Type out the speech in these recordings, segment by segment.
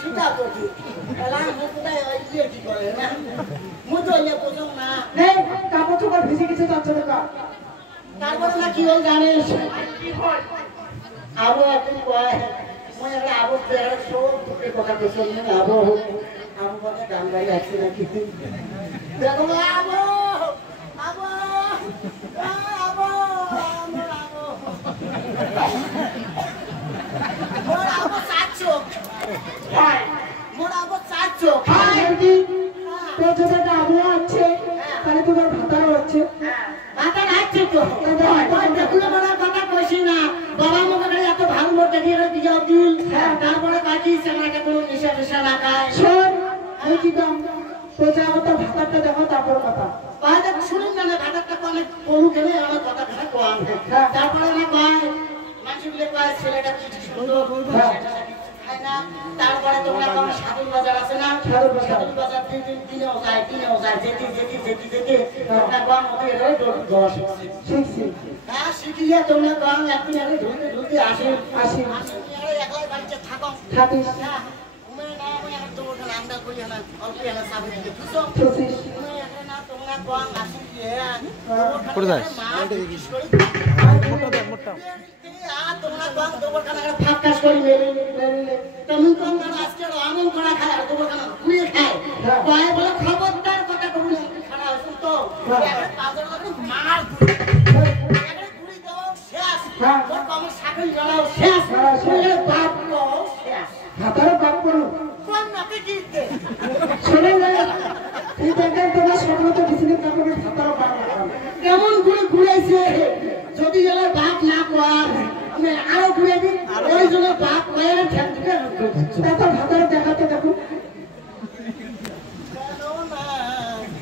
সেটা তো ঠিক এলা আমি কোথায় ওই দিয়ে কি করে না মুতো ইয়ে বুঝো না নেই কাপড় চোপড় ভিজে গেছে যাচ্ছে না তারপরে না কি হল জানিস কি হয় আবু একদিন কয় মই একটা আবু বেড়ে সব দুটো কথা কইছ না আবু আবু বলে গান গাই আছে নাকি দেখো আবু আবু আবু মোর আবু সাচো হাই মোর আবু সাচো হাই কি তো যেটা আবু আছে তাহলে তোমার ভাতারও আছে ভাতা আছে তো দেখুন বলার কথা কইছি না বাবা মুখে এত ভালো মতো দিয়ে দিও দিল তারপরে বাকি সেমাকে কোনো নিশা নিশা না খায় শোন এই কি দাম তো যা তো ভাতারটা দেখো তারপর কথা বাইরে শুনুন না ভাতারটা কোনে বলু কেন আমার কথা কথা কোয়া তারপরে না কয় মানুষগুলো কয় ছেলেটা কি সুন্দর খায় না তারপরে তোমরা কোন সাধুর বাজার আছে না সাধুর বাজার দিনেও যায় যেতে তোমরা কোন মতে রয়ে দশ শিখছি হ্যাঁ শিখিয়ে তোমরা কোন একদিন আগে ঢুলতে আসি একলাই বাড়িতে থাকো থাকিস হ্যাঁ তুমি না আমি আর তোমার নামটা করি না অল্প এলা সাবি দিতে বুঝছো বুঝছিস তুমি এখানে না তোমরা কোন আসি দিয়ে করে যায় মোটা তোমরা কোন তোমার কাছে ফাঁকাস করে মেলে তুমি কোন না আজকে রামন করা খায় আর তোমার কাছে ঘুরিয়ে খায় কয় বলে খবরদার কথা কবুল খারাপ হইছ তো একটা পাঁচজন লোক মার একটা ঘুরি দাও শেষ তোর কম সাকল জ্বালাও শেষ শুনে বাপ কো শেষ ভাতারও বাপ করো কোন নাকি দিতে শোনে না এই দেখেন তোমার স্বপ্ন তো কিছুদিন কাপড়ে ভাতারও বাপ কেমন ঘুরে ঘুরেছে যদি এলা বাপ না কর আমি আরো ঘুরে দিই ওই জন্য বাপ কয়ে ঠেক দিতে দেখো ভাতারও দেখাতে দেখো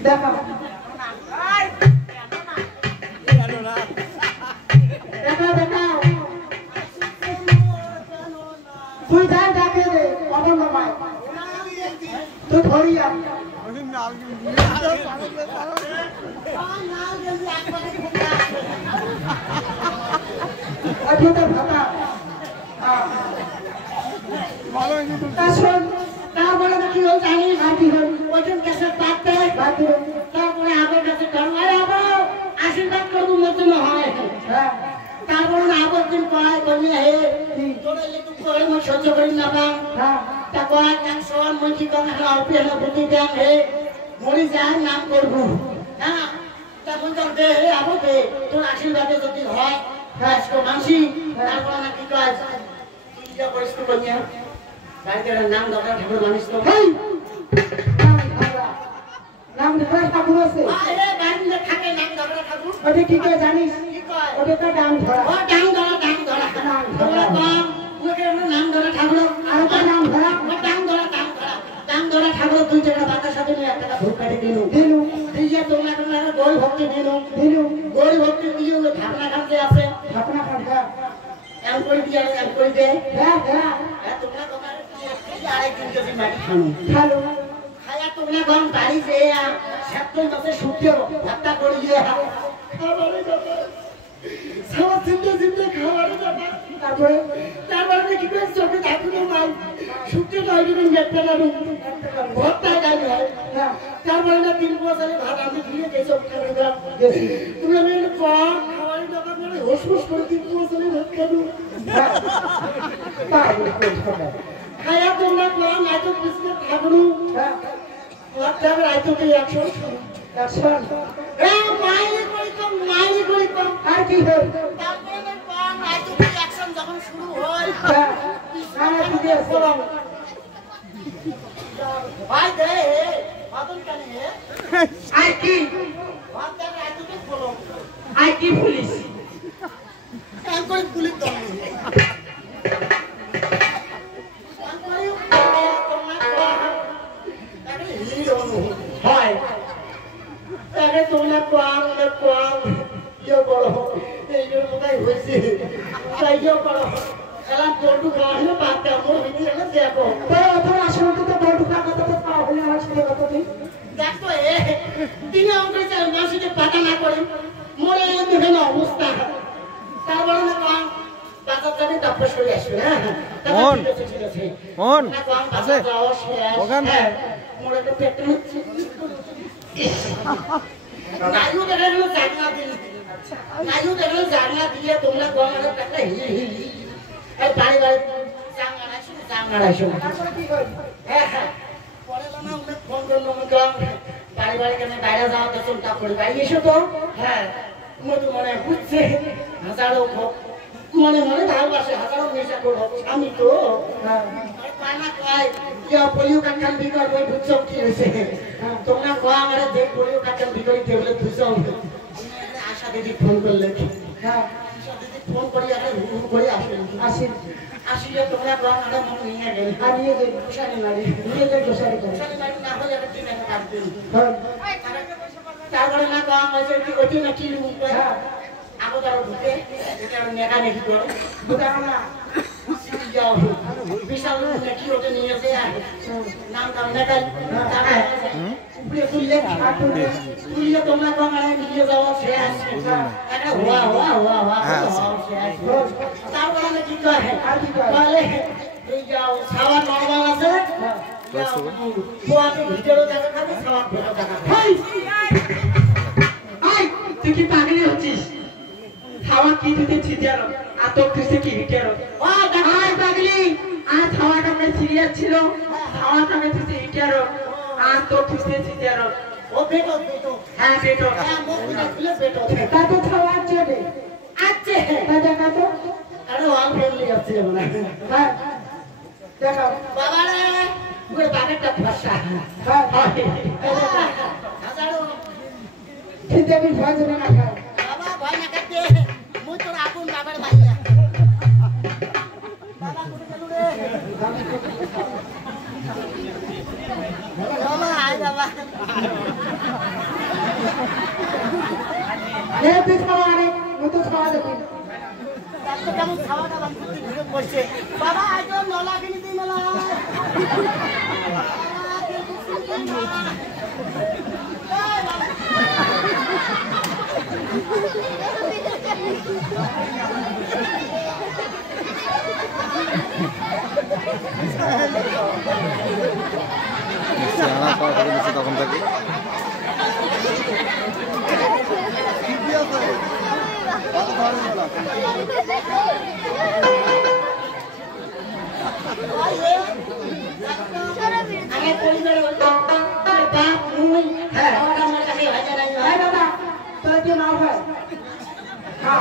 দেখা দেখা তুই যা ডাকে দে অবন নয় তুই ধরিয়া অদ্ভুত ভাতা তারপরে কি হল জানিস আর কি হয় ওইখান কাছে পাতে তারপরে আবার কাছে আশীর্বাদ করবো মতন হয় হ্যাঁ তারপরে আবার দিন কয় বলি হে তোরা একটু করে মই সহ্য করি না বা হ্যাঁ তা কয় একশোয়ান মই কি কম এখন অল্প এনে বুদ্ধি দেন হে মরি যায় নাম করবো হ্যাঁ তখন তোর দে হে আবো দে তোর আশীর্বাদে যদি হয় হ্যাঁ মানসি তারপরে না কি কয় কি যা পরিস্থিতি করিয়া বাড়িতে নাম দরকার ঠাকুর মানিস তো হেই নাম ধরে ঠাকুর আছে আরে বাড়িতে থাকে নাম দরকার ঠাকুর ওটা কি করে জানিস কি কয় ওটা তো ডাং ধরা ও ডাং ধরা তোমরা কম ওকে নাম ধরা ঠাকুর আর ওটা নাম ধরা ও ডাং ধরা ঠাকুর দুই টাকা বাতার সাথে নিয়ে একটা ভোগ কাটি দিলু দিলু দিয়ে তোমরা কোন গৌরী ভক্তি দিলু দিলু গৌরী ভক্তি দিয়ে ওই ঢাকনা খাতে আছে ঢাকনা কাটবা এম করে দিয়ে এম করে দে হ্যাঁ হ্যাঁ তোমরা তোমার আরেকদিন কেজি মাটি খানো খালো খায়া তোমরা গম বাড়ি যে সেপ্টেম্বর মাসে শুকিয়ে ভাতটা করে দিয়ে খাবারে যাবে সব জিন্দে খাবারে যাবে তারপরে কি করে চোখে ঠাকুরের নাই শুকিয়ে নয় দিন দেখতে পারো ভর্তা গাই হয় তারপরে না 3 বছরে ভাত আমি দিয়ে গেছি খাবার দাম তুমি আমি কম খাওয়াই যাবে মানে হুসহুস করে 3 বছরে ভাত খাবো খায়া তোমরা কম এত বিস্কুট খাবো ভাতটা রাইতো তো 100 মাইনে করি কম আর কি হয় তারপরে কম রাইতো তো অ্যাকশন যখন শুরু হয় ভাই দে বাদল কানে আর কি ভাতটা রাইতো তো বলো আর কি পুলিশ কাম করে পুলিশ দম হয় তাকে তোমরা কম ইয়ে করো এই যে কোথায় হয়েছে তাই ইয়ে করো এলাম পল্টু খাওয়া হলে বাচ্চা মোর ভিতরে এনে দেখো আসলে তো বড় কথা তো পাওয়া হলে আমার সাথে কথা নেই দেখো দিনে অঙ্কে মাসিকে পাতা না করে মরে দেখে না অবস্থা তারপরে না বাজার যাবে তারপরে সরে আসবে হ্যাঁ মোহন মোহন আছে ওখান মোড়ে তো পেট্রোল হচ্ছে নাইও দেখা গেল জানলা দিয়ে নাইও দেখা গেল জানলা দিয়ে তোমরা গঙ্গার একটা হিলি হিলি এই বাড়ি বাড়ি জাঙ্গাড়াইছো তারপরে কি করবি? হ্যাঁ হ্যাঁ পরে না অনেক ফোন করলো বাড়ি বাড়ি কেন বাইরে যাওয়া তো চিন্তা করি বাড়ি এসো তো হ্যাঁ মতো মনে বুঝছে হাজারো মনে মনে ভালোবাসে হাজারো নেশা করো আমি তো পানা কয় পোলিও কাকান বিকর বই বুঝছো কি হয়েছে তোমরা কয় আমার যে পোলিও কাকান বিকরি টেবলে বুঝছো আশা দিদি ফোন করলে হ্যাঁ আশা দিদি ফোন করি আগে হুম করে আসেন আসিলে তোমরা কয় আমার মন নিয়ে গেল আর নিয়ে যাই গোসানি মারি নিয়ে যাই গোসারি করে গোসানি মারি না হলে একটা দিন একটা কাট দিন হ্যাঁ তারপরে না কয় হয়েছে কি ওইটি না কি রুম হ্যাঁ আবদার ঢুকে এটা নেকা নেকি করে বুঝাবো না যাও বিশাল নাকি ওটা নিয়ে আসে নাম দাম নেকাই উপরে তুললে তুললে তোমরা কমায় নিয়ে যাও সে আসে একটা হুয়া হুয়া হুয়া হুয়া সে আসে তারপরে না কি কয় আর কি কয়? বলে এই যাও খাওয়া নরমাল আছে পোয়াতে ভিতরে টাকা খাবে খাওয়া ভেতরে টাকা খাবে আই তুই কি পাগলি হচ্ছিস খাওয়া কি দিতে ছিটিয়ারো আর তোর কিসে কি হিটিয়ারো আই পাগলি আর খাওয়াটা মে সিরিয়াস ছিল খাওয়াটা মে তুই হিটিয়ারো আর তোর কিসে ছিটিয়ারো ও বেটো বেটো হ্যাঁ বেটো হ্যাঁ মুখটা খুলে বেটো তাতে খাওয়া আছে রে আছে তা দেখা তো আরে ওয়াল ফ্রেন্ডলি আছে মনে হ্যাঁ দেখো বাবা রে ওই বাবাটা ফসা হ্যাঁ হাজারো খেতে আমি ভয় ধরে না খাই বাবা ভয় না করতে মুই তোর আপন বাবার বাইয়া বাবা কোন গেল রে বাবা আয় বাবা রে তুই খাওয়া রে ও তো খাওয়া দেখি তাতে কেমন খাওয়াটা বান্ধবী ঘুরে বসে বাবা আয় তো নলা কিনে দিই নলা তখন থাকি আগে পরিবারের বাপ মুই হ্যাঁ আমার কাছে হাজার এই বাবা তোর কি নাও হয় খাও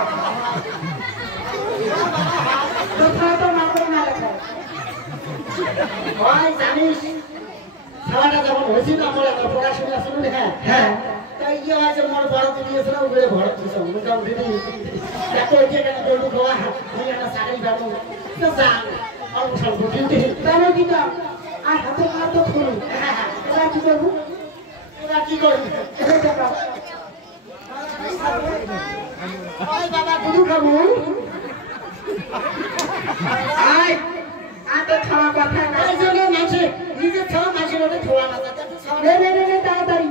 তো খাও তো না করে না লেখা হয় জানিস খাওয়াটা যখন হয়েছিল আমার পড়াশোনা শুনুন হ্যাঁ হ্যাঁ তাই ইয়ে আছে আমার বড় দিয়েছিল ওগুলো ভরত দিয়েছে মোটামুটি এত হয়েছে কেন দৌড়ু খাওয়া আমি একটা চাকরি পাবো তো যান অল্প স্বল্প কিন্তু তাহলে কি দাও আর হাতে কাজ তো খুলুন এবার কি করবো এবার কি করবি এবার দেখাও ওই বাবা দুধু খাবো আয় আর তো খাওয়া কথা না এই জন্য মানুষের নিজের খাওয়া মানুষের ওটা খাওয়া না যাতে তুই খাওয়া রে রে রে রে তাড়াতাড়ি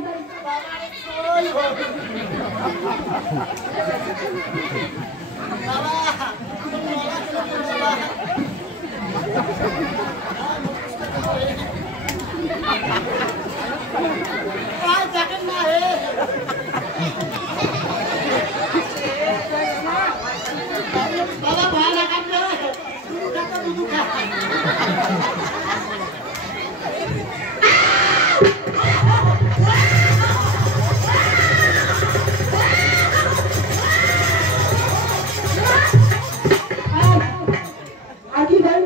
বাবা ভালো লাগাচ্ছে দুধু খা আর কি ভাই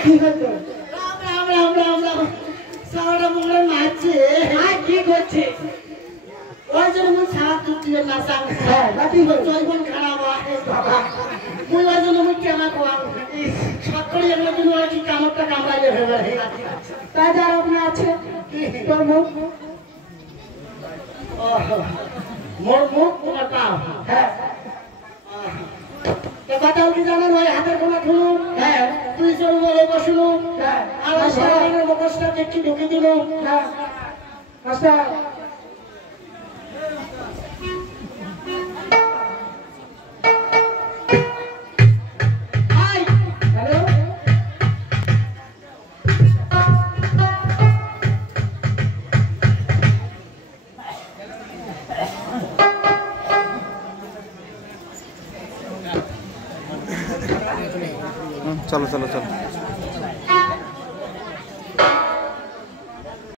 কি হচ্ছে রাম রাম রাম রাম রাম সারা মুখে মারছে আর কি করছে ওই জন্য মুই সারা দুধ দিয়ে না সাং হ্যাঁ লাঠি হচ্ছে জৈবন খারাপ হয় বাবা মুই ওই জন্য মুই কেমা কোয়াম সরকারি এগুলো দিন ওরা কি কামড়টা কামড়াইলে ভেবে তা যার আপনি আছে তোর মুখ মোর মুখ তোমার পা হ্যাঁ কথা কি জানেন ওই হাতের কোনা খুলুন হ্যাঁ তুই চল বলে বসুন হ্যাঁ আর ওই সারাদিনের মুখোশটা দেখি ঢুকে দিল হ্যাঁ আচ্ছা চলো চলো চলো